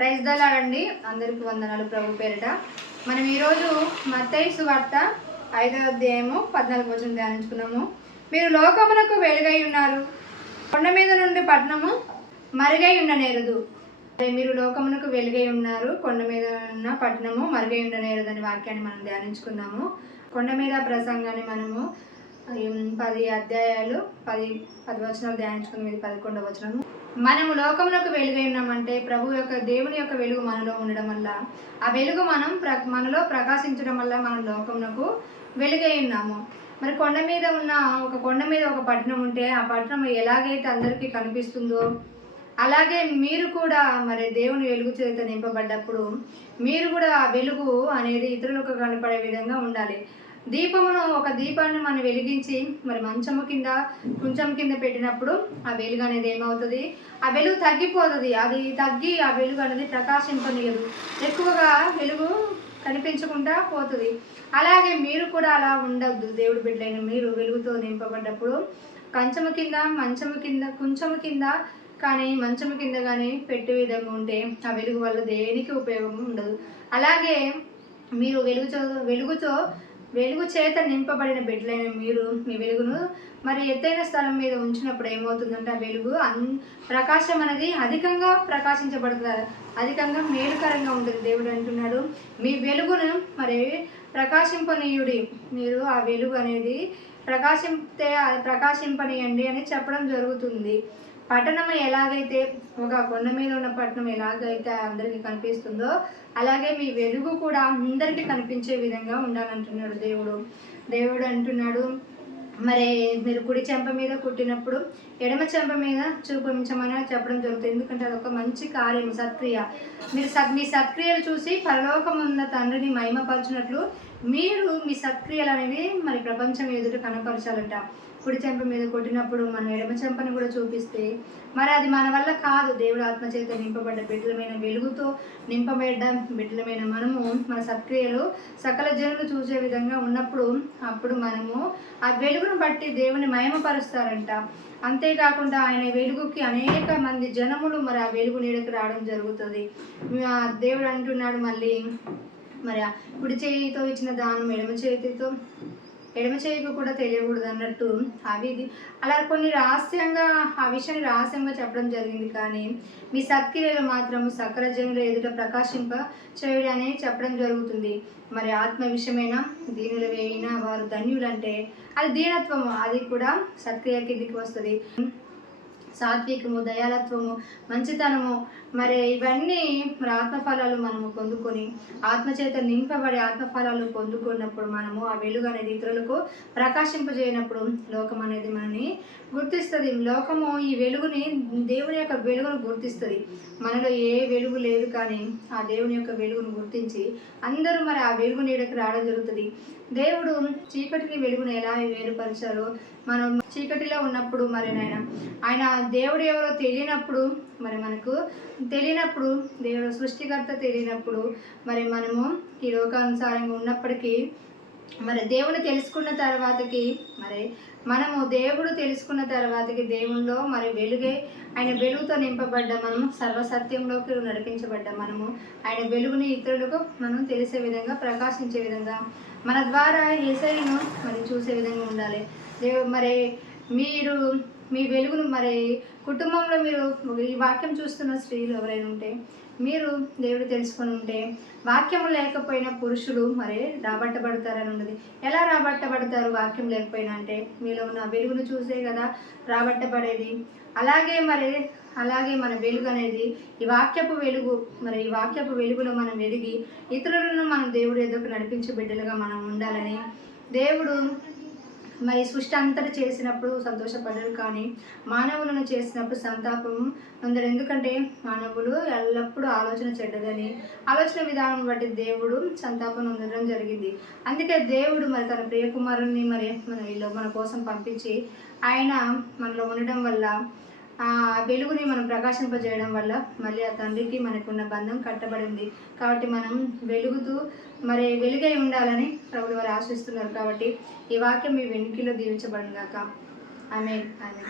Praise దలాడండి అందరికి వందనాలు ప్రభు పేరిట. మనం ఈరోజు మత్తైసు వార్త ఐదవ అధ్యాయము పద్నాలుగు వచనం ధ్యానించుకున్నాము. మీరు లోకమునకు వెలుగై ఉన్నారు. కొండ మీద నుండి పట్టణము మరుగై ఉండనేరదు. మీరు లోకమునకు వెలుగై ఉన్నారు. కొండ మీద ఉన్న పట్టణము మరుగై ఉండనేరదు అనే వాక్యాన్ని మనం ధ్యానించుకుందాము కొండ మీద ప్రసంగాన్ని మనము పది అధ్యాయాలు పది పది వచనాలు ధ్యానించుకున్న ఇది పదకొండవ వచనము. మనము లోకమునకు వెలుగై ఉన్నామంటే ప్రభు యొక్క దేవుని యొక్క వెలుగు మనలో ఉండడం వల్ల ఆ వెలుగు మనం ప్ర మనలో ప్రకాశించడం వల్ల మనం లోకమునకు వెలుగై ఉన్నాము. మరి కొండ మీద ఉన్న ఒక కొండ మీద ఒక పట్టణం ఉంటే ఆ పట్టణం ఎలాగైతే అందరికీ కనిపిస్తుందో అలాగే మీరు కూడా మరి దేవుని వెలుగు చేత నింపబడ్డప్పుడు మీరు కూడా ఆ వెలుగు అనేది ఇతరులకు కనపడే విధంగా ఉండాలి. దీపమును ఒక దీపాన్ని మనం వెలిగించి మరి మంచము కింద కొంచెం కింద పెట్టినప్పుడు ఆ వెలుగు అనేది ఏమవుతుంది? ఆ వెలుగు తగ్గిపోతుంది. అది తగ్గి ఆ వెలుగు అనేది ప్రకాశింపనీయదు. ఎక్కువగా వెలుగు కనిపించకుండా పోతుంది. అలాగే మీరు కూడా అలా ఉండద్దు. దేవుడు బిడ్డలైన మీరు వెలుగుతో నింపబడ్డప్పుడు కంచము కింద మంచము కింద కొంచెము కింద కానీ మంచము కింద కానీ పెట్టే విధంగా ఉంటే ఆ వెలుగు వల్ల దేనికి ఉపయోగం ఉండదు. అలాగే మీరు వెలుగుతో వెలుగుతో వెలుగు చేత నింపబడిన బిడ్డలైన మీరు మీ వెలుగును మరి ఎత్తైన స్థలం మీద ఉంచినప్పుడు ఏమవుతుందంటే ఆ వెలుగు అన్ ప్రకాశం అనేది అధికంగా ప్రకాశించబడుతుంది. అధికంగా మేలుకరంగా ఉంటుంది. దేవుడు అంటున్నాడు మీ వెలుగును మరి ప్రకాశింపనీయుడి. మీరు ఆ వెలుగు అనేది ప్రకాశింతే ప్రకాశింపనీయండి అని చెప్పడం జరుగుతుంది. పట్టణం ఎలాగైతే ఒక కొండ మీద ఉన్న పట్టణం ఎలాగైతే అందరికీ కనిపిస్తుందో అలాగే మీ వెలుగు కూడా అందరికీ కనిపించే విధంగా ఉండాలంటున్నాడు దేవుడు. దేవుడు అంటున్నాడు మరి మీరు కుడి చెంప మీద కుట్టినప్పుడు ఎడమ చెంప మీద చూపించమని చెప్పడం జరుగుతుంది. ఎందుకంటే అదొక మంచి కార్యం సత్క్రియ. మీరు సత్ మీ సత్క్రియలు చూసి పరలోకం ఉన్న తండ్రిని మహిమపరచినట్లు మీరు మీ సత్క్రియలు అనేవి మరి ప్రపంచం ఎదుట కనపరచాలంట. కుడి చెంప మీద కొట్టినప్పుడు మన ఎడమ చెంపని కూడా చూపిస్తే మరి అది మన వల్ల కాదు. దేవుడు ఆత్మచేత నింపబడ్డ బిడ్డలమైన వెలుగుతో నింపబడ్డ బిడ్డలమైన మనము మన సత్క్రియలు సకల జనులు చూసే విధంగా ఉన్నప్పుడు అప్పుడు మనము ఆ వెలుగును బట్టి దేవుని మయమపరుస్తారంట అంతేకాకుండా ఆయన వెలుగుకి అనేక మంది జనములు మరి ఆ వెలుగు నీడకు రావడం జరుగుతుంది. ఆ దేవుడు అంటున్నాడు మళ్ళీ మరి కుడి చేయితో ఇచ్చిన దానం ఎడమ చేతితో ఎడమ చేయకు కూడా తెలియకూడదు అన్నట్టు అవి ఇది అలా కొన్ని రహస్యంగా ఆ విషయాన్ని రహస్యంగా చెప్పడం జరిగింది కానీ మీ సత్క్రియలు మాత్రం సకల జనుల ఎదుట ప్రకాశింప చేయడని చెప్పడం జరుగుతుంది. మరి ఆత్మ విషయమైన దీనుల వేయినా వారు ధన్యులంటే అది దీనత్వము అది కూడా సత్క్రియ కిందికి వస్తుంది. సాత్వికము దయాలత్వము మంచితనము. మరి ఇవన్నీ మరి ఆత్మఫలాలు మనము పొందుకొని ఆత్మచేత నింపబడి ఆత్మఫలాలు పొందుకున్నప్పుడు మనము ఆ వెలుగు అనేది ఇతరులకు ప్రకాశింపజేయనప్పుడు లోకం అనేది మనని గుర్తిస్తుంది. లోకము ఈ వెలుగుని దేవుని యొక్క వెలుగును గుర్తిస్తుంది. మనలో ఏ వెలుగు లేదు కానీ ఆ దేవుని యొక్క వెలుగును గుర్తించి అందరూ మరి ఆ వెలుగు నీడకు రావడం జరుగుతుంది. దేవుడు చీకటిని వెలుగును ఎలా వేరుపరిచారో మనం చీకటిలో ఉన్నప్పుడు మరి నాయన ఆయన దేవుడు ఎవరో తెలియనప్పుడు మరి మనకు తెలియనప్పుడు దేవుడు సృష్టికర్త తెలియనప్పుడు మరి మనము ఈ లోకానుసారంగా ఉన్నప్పటికీ మరి దేవుని తెలుసుకున్న తర్వాతకి మరి మనము దేవుడు తెలుసుకున్న తర్వాతకి దేవునిలో మరి వెలుగే ఆయన వెలుగుతో నింపబడ్డ మనము సర్వసత్యంలోకి నడిపించబడ్డ మనము ఆయన వెలుగుని ఇతరులకు మనం తెలిసే విధంగా ప్రకాశించే విధంగా మన ద్వారా ఏసైను మరి చూసే విధంగా ఉండాలి. దేవు మరి మీరు మీ వెలుగును మరి కుటుంబంలో మీరు ఈ వాక్యం చూస్తున్న స్త్రీలు ఎవరైనా ఉంటే మీరు దేవుడు తెలుసుకొని ఉంటే వాక్యం లేకపోయినా పురుషుడు మరి రాబట్టబడతారని ఉన్నది. ఎలా రాబట్టబడతారు వాక్యం లేకపోయినా అంటే మీలో ఉన్న వెలుగును చూసే కదా రాబట్టబడేది. అలాగే మరి అలాగే మన వెలుగు అనేది ఈ వాక్యపు వెలుగు మరి ఈ వాక్యపు వెలుగులో మనం వెలిగి ఇతరులను మనం దేవుడు ఎదుగు నడిపించే బిడ్డలుగా మనం ఉండాలని దేవుడు మరి సృష్టి అంతటి చేసినప్పుడు సంతోషపడరు కానీ మానవులను చేసినప్పుడు సంతాపం అందరు ఎందుకంటే మానవులు ఎల్లప్పుడూ ఆలోచన చెడ్డదని ఆలోచన విధానం బట్టి దేవుడు సంతాపం ఉండడం జరిగింది. అందుకే దేవుడు మరి తన ప్రియకుమారుణ్ణి మరి మన ఇల్లు మన కోసం పంపించి ఆయన మనలో ఉండడం వల్ల వెలుగుని మనం ప్రకాశింపజేయడం వల్ల మళ్ళీ ఆ తండ్రికి మనకున్న బంధం కట్టబడింది. కాబట్టి మనం వెలుగుతూ మరి వెలుగై ఉండాలని ప్రభులు వారు ఆశిస్తున్నారు కాబట్టి ఈ వాక్యం మీ వెనుకలో దీవించబడినాక ఆమె ఆమె